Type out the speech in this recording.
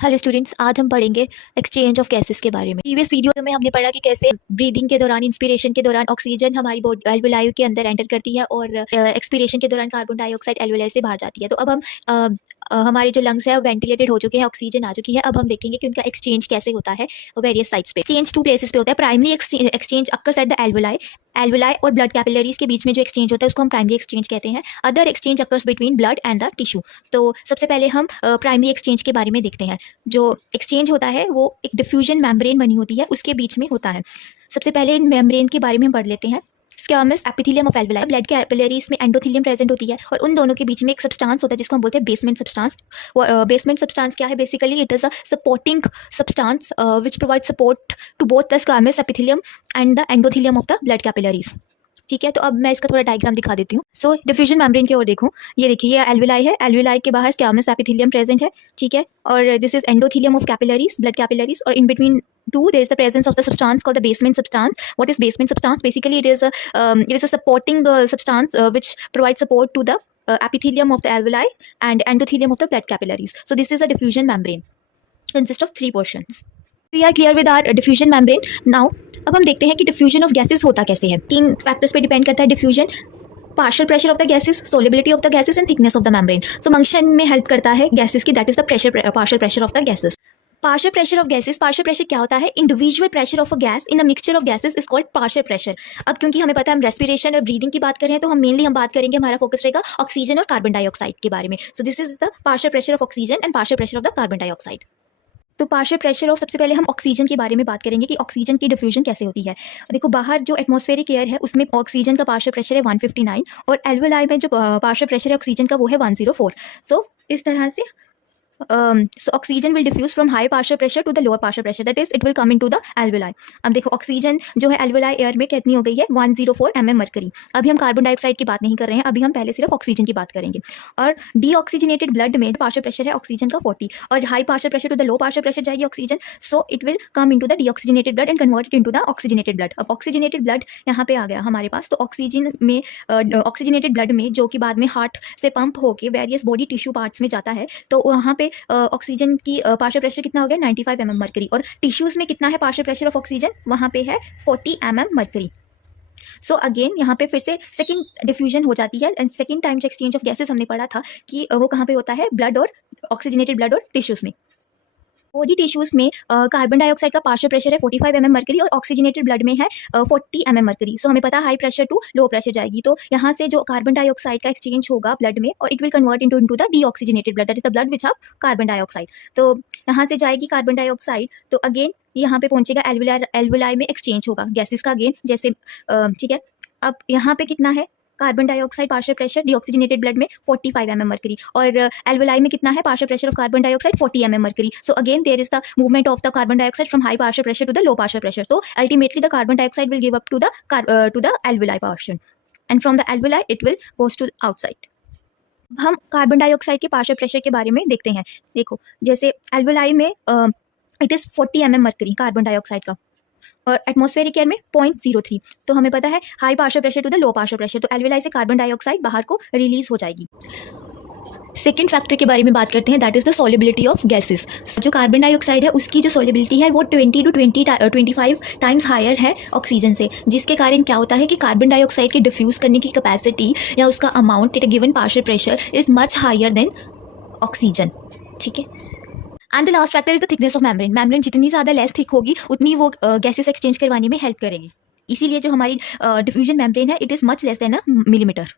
Hello students, आज हम पढ़ेंगे एक्सचेंज ऑफ गैसेस के बारे में। प्रीवियस वीडियो में हमने पढ़ा कि कैसे ब्रीदिंग के दौरान, इंस्पिरेशन के दौरान ऑक्सीजन हमारी बॉडी एल्वुलाई के अंदर एंटर करती है और एक्सपिरेशन के दौरान कार्बन डाइऑक्साइड एल्वुलाई से बाहर जाती है। तो अब हम हमारे जो लंग्स है वो वेंटिलेटेड हो चुके हैं, ऑक्सीजन आ चुकी है। अब हम देखेंगे कि उनका एक्सचेंज कैसे होता है वेरियस साइट्स पे। एक्सचेंज टू प्लेसेस पे होता है। Primary exchange occurs at the alveoli और ब्लड कैपिलरीज के बीच में जो एक्सचेंज होता है उसको हम प्राइमरी एक्सचेंज कहते हैं। Other exchange occurs between blood and the tissue. तो सबसे पहले हम प्राइमरी एक्सचेंज के बारे में देखते हैं। जो एक्सचेंज होता है वो एक डिफ्यूजन मेम्ब्रेन बनी होती है, उसके बीच में होता है। सबसे पहले इन मेम्ब्रेन के बारे में हम पढ़ लेते हैं। Squamous epithelium of alveoli, blood capillaries में एंडोथेलियम प्रेजेंट होती है और उन दोनों के बीच में एक सब्सटेंस होता है जिसको हम बोलते हैं बेसमेंट सब्सटेंस। बेसमेंट सब्सटेंस क्या है? Basically it is a supporting substance which provide support to both the squamous epithelium and the endothelium of the blood capillaries. ठीक है, तो अब मैं इसका थोड़ा डायग्राम दिखा देती हूँ। सो डिफ्यूजन मेम्ब्रेन की ओर देखूँ, ये देखिए ये एल्वुलाई है, एल्वुलाई के बाहर स्क्वामस एपिथेलियम प्रेजेंट है। ठीक है, और this is endothelium of capillaries, blood capillaries, और in between two there is the presence of the substance called the basement substance. What is basement substance? Basically it is a supporting substance which provides support to the epithelium of the alveoli and endothelium of the blood capillaries. So this is a diffusion membrane, consists of 3 portions. We are clear with our diffusion membrane. Now अब हम देखते हैं कि diffusion of gases होता कैसे है। 3 factors पे depend करता है diffusion. Partial pressure of the gases, solubility of the gases and thickness of the membrane. So function में हेल्प करता है गैसेस की, that is the pressure, partial pressure of the gases. Partial pressure of gases, partial pressure क्या होता है? Individual pressure of a gas in a mixture of gases is called partial pressure. अब क्योंकि हमें पता है हम रेस्पिरेशन और ब्रीदिंग की बात कर रहे हैं, तो हम मेनली बात करेंगे, हमारा फोकस रहेगा ऑक्सीजन और कार्बन डाइऑक्साइड के बारे में। So this is the partial pressure of oxygen and partial pressure of the carbon dioxide. तो पार्शियल प्रेशर ऑफ, सबसे पहले हम ऑक्सीजन के बारे में बात करेंगे कि ऑक्सीजन की डिफ्यूजन कैसे होती है। देखो बाहर जो एटमॉस्फेरिक एयर है उसमें ऑक्सीजन का पार्शियल प्रेशर है 159 और एल्वुलाई में जो पार्शियल प्रेशर है ऑक्सीजन का वो है 104। सो इस तरह से so oxygen will diffuse from high partial pressure to the lower partial pressure, that is it will come into the alveoli. अब देखो ऑक्सीजन जो है एल्वुलाई एयर में कितनी हो गई है? 104 mm मरकरी। अभी हम कार्बन डाइऑक्साइड की बात नहीं कर रहे हैं, अभी हम पहले सिर्फ ऑक्सीजन की बात करेंगे। और डीऑक्सीजनेटेड ब्लड में पार्शियल प्रेशर है ऑक्सीजन का 40 और high partial pressure to the low partial pressure जाएगी oxygen, so it will come into the deoxygenated blood and convert it into the oxygenated blood. अब ऑक्सीजनेटेड ब्लड यहाँ पे आ गया हमारे पास। तो ऑक्सीजन में ऑक्सीजनेटेड ब्लड में जो कि बाद में हार्ट से पंप होके वेरियस बॉडी टिश्यू पार्ट्स में जाता है, तो वहाँ पे ऑक्सीजन की पार्शियल प्रेशर कितना हो गया? 95 mm मरकरी। और टिश्यूज में कितना है पार्शियल प्रेशर ऑफ ऑक्सीजन? वहाँ पे है 40 mm मरकरी। सो अगेन यहाँ पे फिर से सेकंड डिफ्यूजन हो जाती है एंड सेकंड टाइम जो एक्सचेंज ऑफ गैसेस हमने पढ़ा था कि वो कहाँ पे होता है? ब्लड और ऑक्सीजनेटेड ब्लड और टिश्यूज में। बॉडी टिश्यूज में कार्बन डाइऑक्साइड का पार्शियल प्रेशर है 45 mm मरकरी और ऑक्सीजनेटेड ब्लड में है 40 mm मरकरी। सो हमें पता है high pressure to low pressure जाएगी, तो यहाँ से जो कार्बन डाइऑक्साइड का एक्सचेंज होगा ब्लड में और it will convert into the deoxygenated blood, that is the blood which have carbon dioxide. तो यहाँ से जाएगी कार्बन डाइऑक्साइड, तो अगेन यहाँ पे पहुंचेगा एल्वुलाई में एक्सचेंज होगा गैसेस का अगेन, जैसे ठीक है। अब यहाँ पे कितना है carbon dioxide partial pressure deoxygenated blood में 45 mm मरकरी और एल्वुलाई में कितना है partial pressure of carbon dioxide 40 mm mercury. So again there is the movement of the carbon dioxide from high partial pressure to the low partial pressure. तो ultimately the carbon dioxide will give up to the alveoli portion and from the alveoli it will goes to outside. हम carbon dioxide के partial pressure के बारे में देखते हैं। देखो जैसे एल्वुलाई में it is 40 mm mercury carbon dioxide का और एटमॉस्फेरिक एयर में 0.03। तो हमें पता है high partial pressure to the low partial pressure, तो एल्वुलाई से कार्बन डाइऑक्साइड बाहर को रिलीज हो जाएगी। सेकेंड फैक्टर के बारे में बात करते हैं, that is the solubility of gases. जो कार्बन डाइऑक्साइड है उसकी जो सॉलिबिलिटी है वो 20 to 25 टाइम्स हायर है ऑक्सीजन से, जिसके कारण क्या होता है कि कार्बन डाइऑक्साइड के डिफ्यूज करने की कैपेसिटी या उसका amount at a given partial pressure is much higher than oxygen. ठीक है, and the last factor is the thickness of membrane. Membrane जितनी ज़्यादा लेस थिक होगी उतनी वो गैसेस एक्सचेंज करवाने में हेल्प करेगी। इसीलिए जो हमारी डिफ्यूजन मेम्ब्रेन है it is much less than a millimetre.